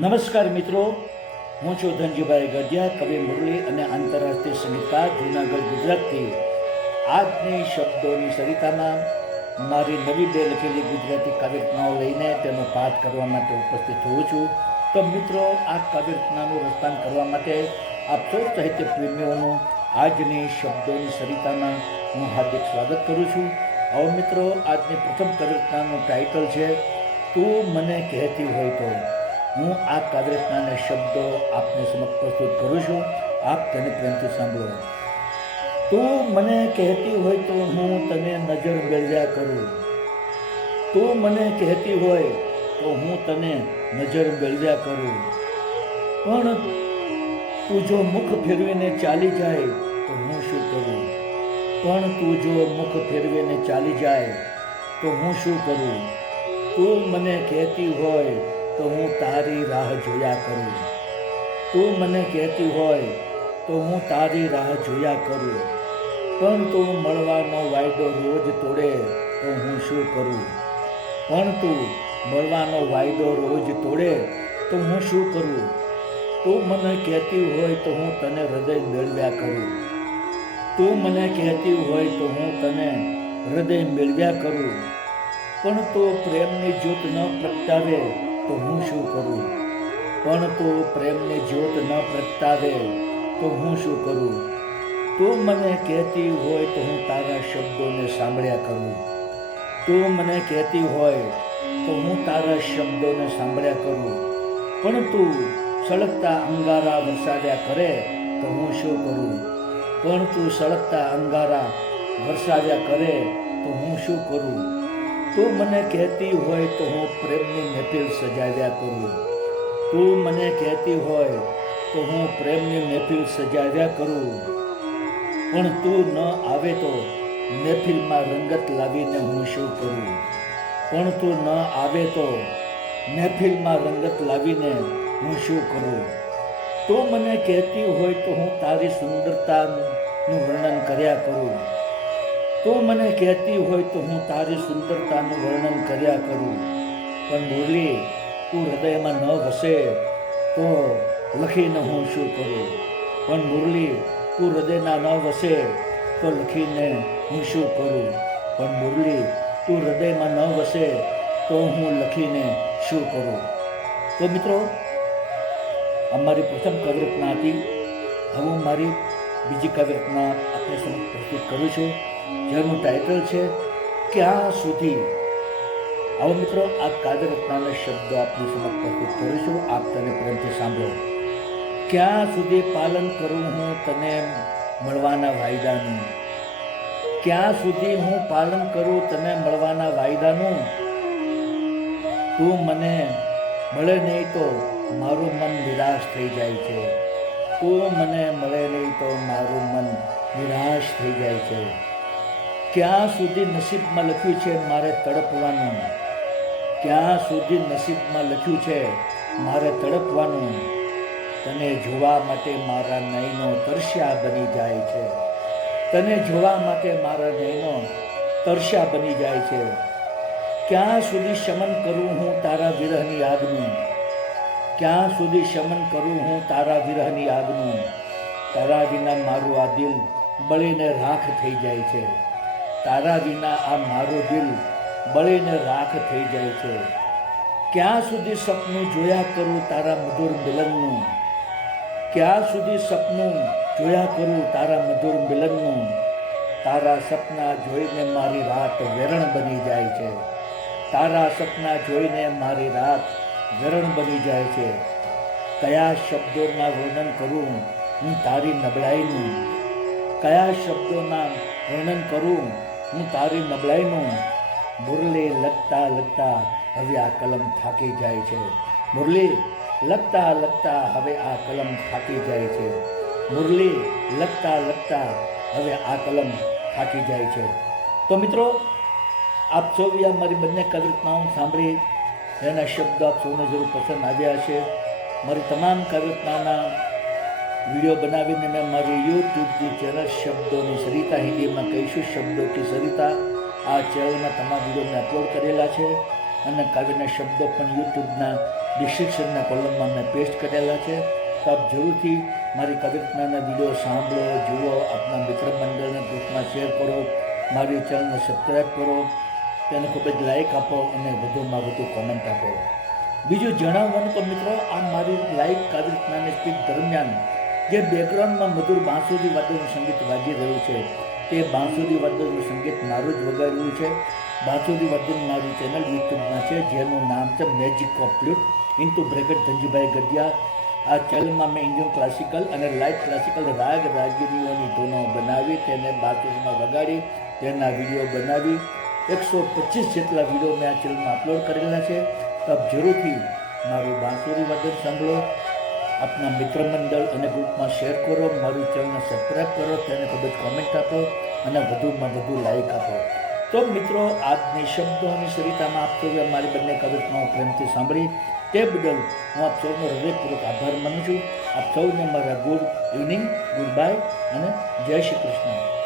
નમસ્કાર મિત્રો, હું છું ધનજીભાઈ ગઢિયા, કવિ મુરલી અને આંતરરાષ્ટ્રીય સંગીતકાર, જૂનાગઢ, ગુજરાતથી. આજની શબ્દોની સરિતામાં મારી નવી બે લખેલી ગુજરાતી કાવ્યરચનાઓ લઈને તેનો પાઠ કરવા માટે ઉપસ્થિત હોઉં છું. તો મિત્રો, આ કાવ્યરચનાનું રચનાન કરવા માટે આપ સૌ સાહિત્ય પ્રેમીઓનું આજની શબ્દોની સરિતામાં હું હાર્દિક સ્વાગત કરું છું. હવે મિત્રો, આજની પ્રથમ કાવ્યરચનાનું ટાઇટલ છે, તું મને કહેતી હોય તો. હું આ કાવ્યરચનાને શબ્દો આપને સમક્ષ પ્રસ્તુત કરું છું. આપ તેને પ્રેમથી સાંભળો. તું મને કહેતી હોય તો હું તને નજર મેળવ્યા કરું. તું મને કહેતી હોય તો હું તને નજર મેળવ્યા કરું. પણ તું જો મુખ ફેરવીને ચાલી જાય તો હું શું કરું? પણ તું જો મુખ ફેરવીને ચાલી જાય તો હું શું કરું? તું મને કહેતી હોય તો હું તારી રાહ જોયા કરું. તું મને કહેતી હોય તો હું તારી રાહ જોયા કરું. પણ તું મળવાનો વાયદો રોજ તોડે તો હું શું કરું? પણ તું મળવાનો વાયદો રોજ તોડે તો હું શું કરું? તું મને કહેતી હોય તો હું તને હૃદય મેળવ્યા કરું. તું મને કહેતી હોય તો હું તને હૃદય મેળવ્યા કરું. પણ તો પ્રેમની જ્યોત ન પ્રગટાવે તો હું શું કરું? પણ તો પ્રેમની જ્યોત ન પ્રગટાવે, તો હું શું કરું? તું મને કહેતી હોય તો હું તારા શબ્દોને સાંભળ્યા કરું. તું મને કહેતી હોય તો હું તારા શબ્દોને સાંભળ્યા કરું. પણ તું સળગતા અંગારા વરસાવ્યા કરે તો હું શું કરું? પણ તું સળગતા અંગારા વરસાવ્યા કરે તો હું શું કરું? તું મને કહેતી હોય તો હું પ્રેમની મહેફિલ સજાવ્યા કરું. તું મને કહેતી હોય તો હું પ્રેમની મહેફિલ સજાવ્યા કરું. પણ તું ન આવે તો મહેફિલમાં રંગત લાવીને હું શું કરું? પણ તું ન આવે તો મહેફિલમાં રંગત લાવીને હું શું કરું? તું મને કહેતી હોય તો હું તારી સુંદરતાનું વર્ણન કર્યા કરું. તું મને કહેતી હોય તો હું તારી સુંદરતાનું વર્ણન કર્યા કરું. પણ મુરલી, તું હૃદયમાં ન વસે તો લખીને હું શું કરું? પણ મુરલી, તું હૃદયના ન વસે તો લખીને હું શું કરું? પણ મુરલી, તું હૃદયમાં ન વસે તો હું લખીને શું કરું? તો મિત્રો, અમારી પ્રથમ કવિરત્ના હતી. હવે મારી બીજી કવિરત્ના આપણે પ્રસ્તુત કરું છું. જેનું ટાઇટલ છે, ક્યાં સુધી? આવો મિત્રો આ કાવ્યરચનાના શબ્દો આપની સમક્ષ પ્રસ્તુત કરું આપ તને પ્રેમથી સાંભળો. ક્યાં સુધી પાલન કરું હું તને મળવાના વાયદાનું? ક્યાં સુધી હું પાલન કરું તને મળવાના વાયદાનું? તું મને મળે નહીં તો મારું મન નિરાશ થઈ જાય છે. તું મને મળે નહીં તો મારું મન નિરાશ થઈ જાય છે. ક્યાં સુધી નસીબમાં લખ્યું છે મારે તડપવાનું? ક્યાં સુધી નસીબમાં લખ્યું છે મારે તડપવાનું? તને જોવા માટે મારા નયનો તરસ્યા બની જાય છે. તને જોવા માટે મારા નયનો તરસ્યા બની જાય છે. ક્યાં સુધી શમન કરું હું તારા વિરહની આગનું ક્યાં સુધી શમન કરું હું તારા વિરહની આગનું તારા વિના મારું આ દિલ બળીને રાખ થઈ જાય છે. તારા વિના આ મારું દિલ બળીને રાખ થઈ જાય છે. ક્યાં સુધી સપનું જોયા કરું તારા મધુર મિલનનું? ક્યાં સુધી સપનું જોયા કરું તારા મધુર મિલનનું? તારા સપના જોઈને મારી રાત વેરણ બની જાય છે. તારા સપના જોઈને મારી રાત વેરણ બની જાય છે. કયા શબ્દોના વર્ણન કરું હું તારી નબળાઈનું? કયા શબ્દોના વર્ણન કરું હું તારી નબળાઈનું મુરલી લગતા લગતા હવે આ કલમ થાકી જાય છે. મુરલી લગતા લગતા હવે આ કલમ થાકી જાય છે. મુરલી લગતા લગતા હવે આ કલમ થાકી જાય છે. તો મિત્રો, આપ સૌએ આ મારી બંને કવિતાઓ સાંભળી, એના શબ્દ આપ સૌને જરૂર પસંદ આવ્યા છે મારી તમામ કવિરચનાના વીડિયો બનાવીને મેં મારી યુટ્યુબની ચેનલ શબ્દોની સરિતા હિન્દીમાં કહીશું શબ્દો કે સરિતા. આ ચેનલમાં તમામ વીડિયો મેં અપલોડ કરેલા છે અને કાવ્યના શબ્દો પણ યુટ્યુબના ડિસ્ક્રિપ્શનના કોલમમાં મેં પેસ્ટ કરેલા છે. તો આપ જરૂરથી મારી કવિતાના વીડિયો સાંભળો, જુઓ, આપના મિત્ર મંડળના ગ્રુપમાં શેર કરો, મારી ચેનલને સબસ્ક્રાઈબ કરો, તેને ખૂબ જ લાઇક આપો અને વધુમાં વધુ કોમેન્ટ આપો. બીજું જણાવવાનું તો મિત્રો, આ મારી લાઈવ કાવ્યરચનાની સ્પીચ દરમિયાન જે બેકગ્રાઉન્ડમાં મધુર બાંસુરી વાદ્યનું સંગીત વાગી રહ્યું છે, તે બાંસુરી વાદ્યનું સંગીત મારું જ વગાડ્યું છે. બાંસુરી વાદ્યની મારી ચેનલ યુટ્યુબમાં છે, જેનું નામ છે magic of flute into bracket Dhanjibhai Gadhiya. આ ચેનલમાં મેં ઇન્ડિયન ક્લાસિકલ અને લાઇટ ક્લાસિકલ રાગ રાગીરીઓની ધૂનો બનાવી, તેને બાંસુરીમાં વગાડી, તેના વીડિયો બનાવી. એકસો પચીસ જેટલા વીડિયો મેં આ ચેનલમાં અપલોડ કરેલા છે. તબ જરૂરથી મારું બાંસુરી વાદન સાંભળો. આપના મિત્ર મંડળ અને ગ્રુપમાં શેર કરો, મારું ચેનલને સબસ્ક્રાઈબ કરો, તેને ખૂબ કોમેન્ટ આપો અને વધુમાં વધુ લાઈક આપો. તો મિત્રો, આજની શબ્દો સરિતામાં આપ સૌએ મારી બંને કવિતાઓ પ્રેમથી સાંભળી. તે બદલ હું આપ સૌનો હૃદયપૂર્વક આભાર માનું છું. આપ સૌને મારા ગુડ ઇવનિંગ, ગુડ બાય અને જય શ્રી કૃષ્ણ.